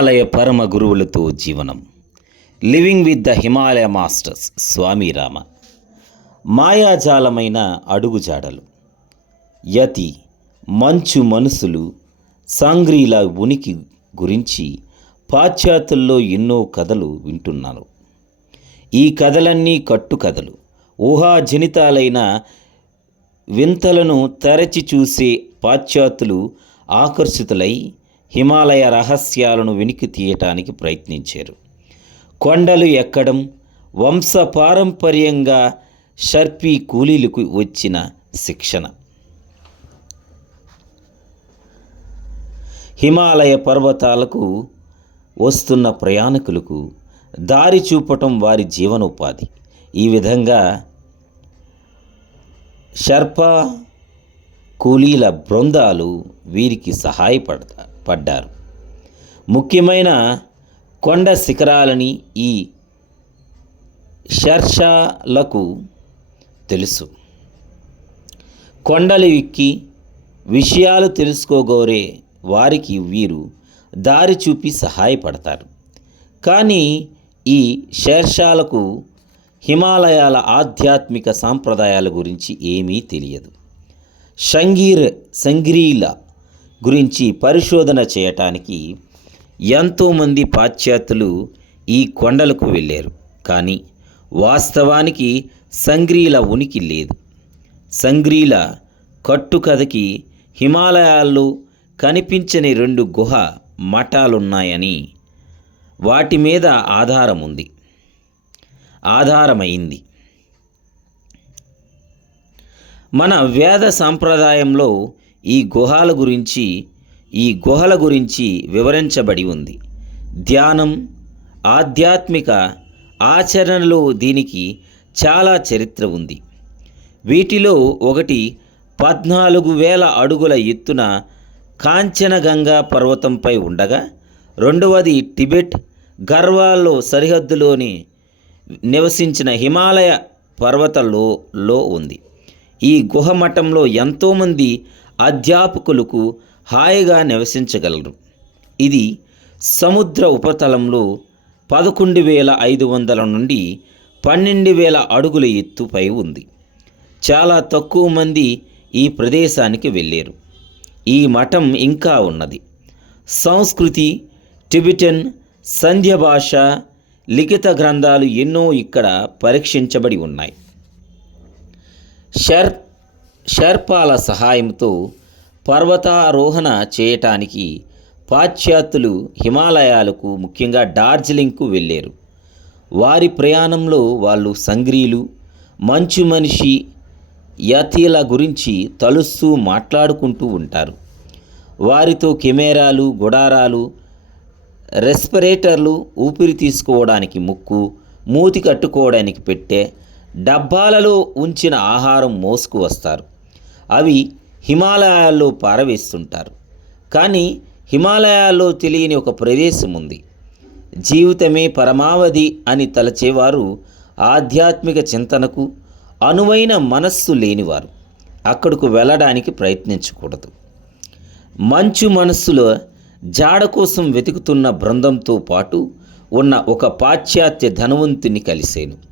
హిమాలయ పరమ గురువులతో జీవనం. Living with the Himalaya masters Swami Rama. మాయాజాలమైన అడుగుజాడలు. యతి మంచు మనసులు సాంగ్రీల ఉనికి గురించి పాశ్చాత్యుల్లో ఎన్నో కథలు వింటున్నాను ఈ కథలన్నీ కట్టు కథలు ఊహాజనితాలైన వింతలను తరచి చూసే పాశ్చాత్యులు ఆకర్షితులై హిమాలయ రహస్యాలను వెనికి తీయటానికి ప్రయత్నించారు. కొండలు ఎక్కడం వంశపారంపర్యంగా షర్పీ కూలీలకు వచ్చిన శిక్షణ. హిమాలయ పర్వతాలకు వస్తున్న ప్రయాణికులకు దారి చూపటం వారి జీవనోపాధి. ఈ విధంగా షర్పా కూలీల బృందాలు వీరికి సహాయపడతారు. పడ్డారు. ముఖ్యమైన కొండ శిఖరాలని ఈ షర్షాలకు తెలుసు. కొండలు ఎక్కి విషయాలు తెలుసుకోగోరే వారికి వీరు దారి చూపి సహాయపడతారు. కానీ ఈ శేర్షాలకు హిమాలయాల ఆధ్యాత్మిక సాంప్రదాయాల గురించి ఏమీ తెలియదు. సంగీర్ సంగ్రీల గురించి పరిశోధన చేయటానికి ఎంతోమంది పాశ్చాత్యులు ఈ కొండలకు వెళ్ళారు. కానీ వాస్తవానికి సంగ్రీల ఉనికి లేదు. సంగ్రీల కట్టుకథకి హిమాలయాల్లో కనిపించని రెండు గుహ మఠాలున్నాయని వాటి మీద ఆధారం ఉంది ఆధారమైంది. మన వేద సాంప్రదాయంలో ఈ గుహాల గురించి ఈ గుహల గురించి వివరించబడి ఉంది. ధ్యానం ఆధ్యాత్మిక ఆచరణలో దీనికి చాలా చరిత్ర ఉంది. వీటిలో ఒకటి పద్నాలుగు వేల అడుగుల ఎత్తున కాంచనగంగా పర్వతంపై ఉండగా రెండవది టిబెట్ గర్వాల్లో సరిహద్దులోని నివసించిన హిమాలయ పర్వతంలో లో ఉంది. ఈ గుహ మఠంలో ఎంతోమంది అధ్యాపకులకు హాయిగా నివసించగలరు. ఇది సముద్ర ఉపతలంలో పదకొండు వేల ఐదు వందల నుండి పన్నెండు వేల అడుగుల ఎత్తుపై ఉంది. చాలా తక్కువ మంది ఈ ప్రదేశానికి వెళ్ళారు. ఈ మఠం ఇంకా ఉన్నది. సంస్కృతి టిబిటన్ సంధ్య భాష లిఖిత గ్రంథాలు ఎన్నో ఇక్కడ పరీక్షించబడి ఉన్నాయి. షర్ షర్పాల సహాయంతో పర్వతారోహణ చేయటానికి పాశ్చాత్యులు హిమాలయాలకు ముఖ్యంగా డార్జిలింగ్కు వెళ్ళారు. వారి ప్రయాణంలో వాళ్ళు సంగ్రీలు మంచు మనిషి యతీల గురించి తలుస్తూ మాట్లాడుకుంటూ ఉంటారు. వారితో కెమెరాలు గుడారాలు రెస్పిరేటర్లు ఊపిరి తీసుకోవడానికి ముక్కు మూతి కట్టుకోవడానికి పెట్టే డబ్బాలలో ఉంచిన ఆహారం మోసుకు వస్తారు. అవి హిమాలయాల్లో పారవేస్తుంటారు. కానీ హిమాలయాల్లో తెలియని ఒక ప్రదేశం ఉంది. జీవితమే పరమావధి అని తలచేవారు ఆధ్యాత్మిక చింతనకు అనువైన మనస్సు లేనివారు. అక్కడకు వెళ్ళడానికి ప్రయత్నించకూడదు. మంచు మనస్సులో జాడ కోసం వెతుకుతున్న బృందంతో పాటు ఉన్న ఒక పాశ్చాత్య ధనవంతుని కలిశాను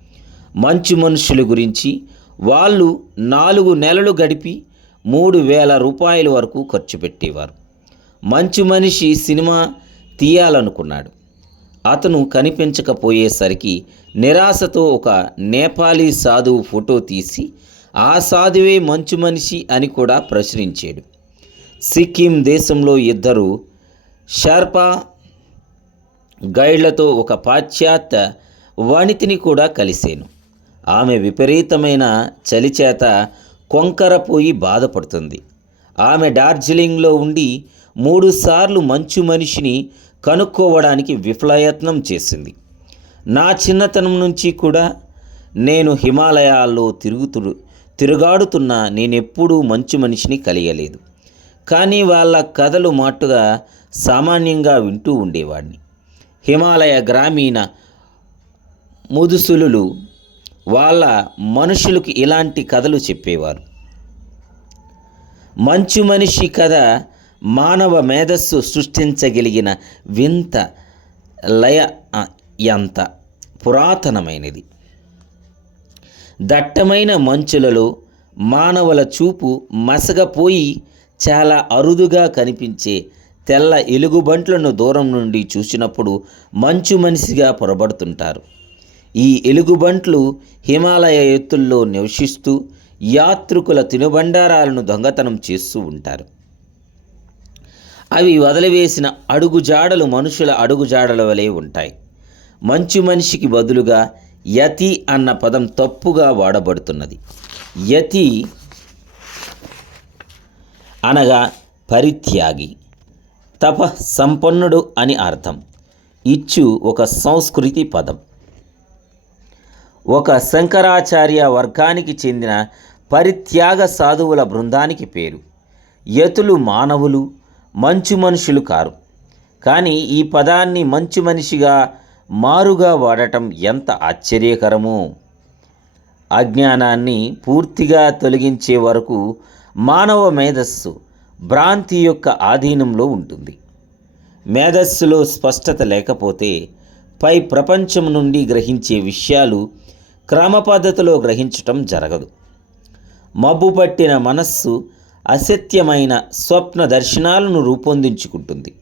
మంచు మనుషుల గురించి వాళ్ళు నాలుగు నెలలు గడిపి మూడు వేల రూపాయల వరకు ఖర్చు పెట్టేవారు. మంచు మనిషి సినిమా తీయాలనుకున్నాడు. అతను కనిపించకపోయేసరికి నిరాశతో ఒక నేపాలీ సాధువు ఫోటో తీసి ఆ సాధువే మంచు మనిషి అని కూడా ప్రశ్నించాడు. సిక్కిం దేశంలో ఇద్దరు షర్పా గైడ్లతో ఒక పాశ్చాత్య వణితిని కూడా కలిశాను. ఆమె విపరీతమైన చలిచేత కొంకరపోయి బాధపడుతుంది. ఆమె డార్జిలింగ్లో ఉండి మూడుసార్లు మంచు మనిషిని కనుక్కోవడానికి విఫలయత్నం చేసింది. నా చిన్నతనం నుంచి కూడా నేను హిమాలయాల్లో తిరుగుతు తిరుగాడుతున్న నేనెప్పుడూ మంచు మనిషిని కలియలేదు. కానీ వాళ్ళ కథలు మాటుగా సామాన్యంగా వింటూ ఉండేవాడిని హిమాలయ గ్రామీణ ముదుసులు వాళ్ళ మనుషులకు ఇలాంటి కథలు చెప్పేవారు. మంచు మనిషి కథ మానవ మేధస్సు సృష్టించగలిగిన వింత లయ ఆ, ఎంత పురాతనమైనది. దట్టమైన మంచులలో మానవుల చూపు మసగపోయి చాలా అరుదుగా కనిపించే తెల్ల ఎలుగుబంట్లను దూరం నుండి చూసినప్పుడు మంచు మనిషిగా పొరబడుతుంటారు. ఈ ఎలుగుబంట్లు హిమాలయ ఎత్తుల్లో నివసిస్తూ యాత్రికుల తినుబండారాలను దొంగతనం చేస్తూ ఉంటారు. అవి వదిలివేసిన అడుగుజాడలు మనుషుల అడుగుజాడల వలె ఉంటాయి. మంచు మనిషికి బదులుగా యతి అన్న పదం తప్పుగా వాడబడుతున్నది. యతి అనగా పరిత్యాగి తప సంపన్నుడు అని అర్థం. ఇచ్చు ఒక సంస్కృతి పదం. ఒక శంకరాచార్య వర్గానికి చెందిన పరిత్యాగ సాధువుల బృందానికి పేరు. యతులు మానవులు మంచు మనుషులు కారు. కానీ ఈ పదాన్ని మంచు మనిషిగా మారుగా వాడటం ఎంత ఆశ్చర్యకరమో! అజ్ఞానాన్ని పూర్తిగా తొలగించే వరకు మానవ మేధస్సు భ్రాంతి యొక్క ఆధీనంలో ఉంటుంది. మేధస్సులో స్పష్టత లేకపోతే పై ప్రపంచం నుండి గ్రహించే విషయాలు క్రమ పద్ధతిలో గ్రహించటం జరగదు. మబ్బు పట్టిన మనస్సు అసత్యమైన స్వప్న దర్శనాలను రూపొందించుకుంటుంది.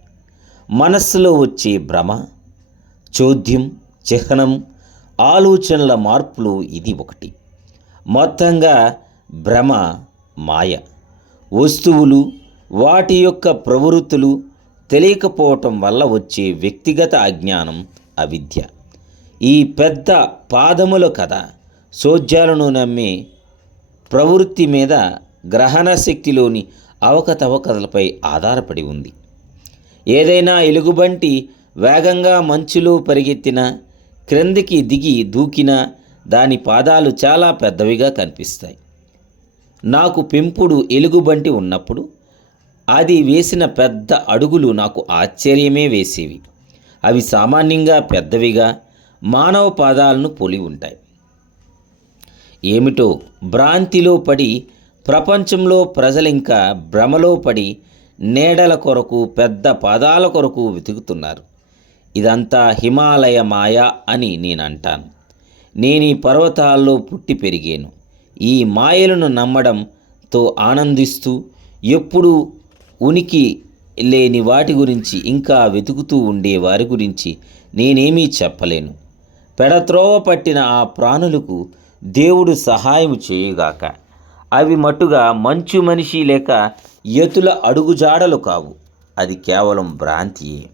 మనస్సులో వచ్చే భ్రమ చోద్యం చిహ్నం ఆలోచనల మార్పులు ఇది ఒకటి. మొత్తంగా భ్రమ మాయ వస్తువులు వాటి యొక్క ప్రవృత్తులు తెలియకపోవటం వల్ల వచ్చే వ్యక్తిగత అజ్ఞానం అవిద్య. ఈ పెద్ద పాదముల కథ సోద్యాలను నమ్మి ప్రవృత్తి మీద గ్రహణ శక్తిలోని అవకతవకలపై ఆధారపడి ఉంది. ఏదైనా ఎలుగుబంటి వేగంగా మంచులో పరిగెత్తినా క్రిందికి దిగి దూకినా దాని పాదాలు చాలా పెద్దవిగా కనిపిస్తాయి. నాకు పెంపుడు ఎలుగుబంటి ఉన్నప్పుడు అది వేసిన పెద్ద అడుగులు నాకు ఆశ్చర్యమే వేసేవి. అవి సామాన్యంగా పెద్దవిగా మానవ పాదాలను పోలి ఉంటాయి. ఏమిటో భ్రాంతిలో పడి ప్రపంచంలో ప్రజలింకా భ్రమలో పడి నీడల కొరకు పెద్ద పాదాల కొరకు వెతుకుతున్నారు. ఇదంతా హిమాలయ మాయ అని నేను అంటాను నేను ఈ పర్వతాల్లో పుట్టి పెరిగాను. ఈ మాయలను నమ్మడంతో ఆనందిస్తూ ఎప్పుడూ ఉనికి లేని వాటి గురించి ఇంకా వెతుకుతూ ఉండే వారి గురించి నేనేమీ చెప్పలేను. పెడత్రోవ పట్టిన ఆ ప్రాణులకు దేవుడు సహాయం చేయుగాక. అవి మట్టుగా మంచు మనిషి లేక ఎతుల అడుగుజాడలు కావు. అది కేవలం భ్రాంతియే.